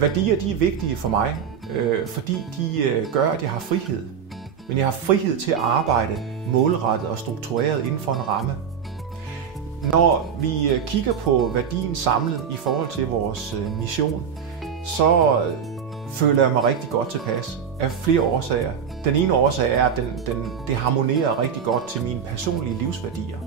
Værdier, de er vigtige for mig, fordi de gør, at jeg har frihed. Men jeg har frihed til at arbejde målrettet og struktureret inden for en ramme. Når vi kigger på værdien samlet i forhold til vores mission, så føler jeg mig rigtig godt tilpas af flere årsager. Den ene årsag er, at det harmonerer rigtig godt til mine personlige livsværdier.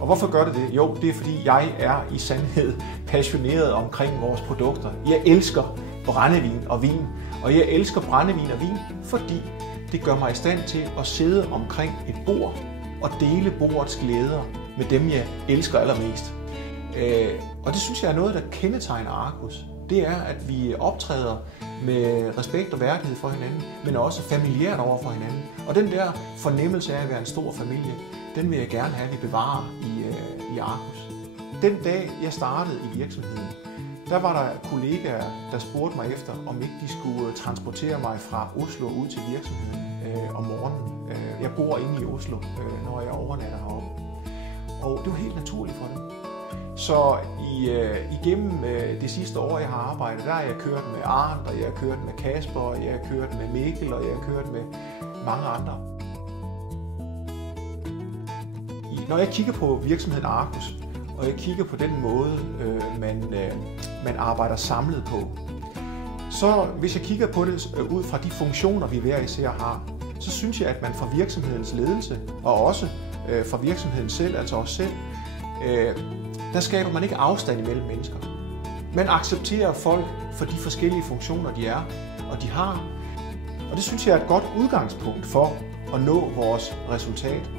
Og hvorfor gør det det? Jo, det er fordi jeg er i sandhed passioneret omkring vores produkter. Jeg elsker brændevin og vin, og jeg elsker brændevin og vin, fordi det gør mig i stand til at sidde omkring et bord og dele bordets glæder med dem, jeg elsker allermest. Og det synes jeg er noget, der kendetegner Arcus. Det er, at vi optræder med respekt og værdighed for hinanden, men også familiært over for hinanden. Og den der fornemmelse af at være en stor familie, den vil jeg gerne have, at vi bevarer i Arcus. Den dag, jeg startede i virksomheden, der var der kollegaer, der spurgte mig efter, om ikke de skulle transportere mig fra Oslo ud til virksomheden om morgenen. Jeg bor inde i Oslo, når jeg overnatter heroppe. Og det var helt naturligt for dem. Så igennem det sidste år, jeg har arbejdet, der har jeg kørt med Arndt, og jeg har kørt med Kasper, og jeg har kørt med Mikkel, og jeg har kørt med mange andre. Når jeg kigger på virksomheden Arcus, og jeg kigger på den måde, man arbejder samlet på, så hvis jeg kigger på det ud fra de funktioner, vi hver især har, så synes jeg, at man fra virksomhedens ledelse, og også fra virksomheden selv, altså os selv, der skaber man ikke afstand imellem mennesker. Man accepterer folk for de forskellige funktioner, de er, og de har. Og det synes jeg er et godt udgangspunkt for at nå vores resultat.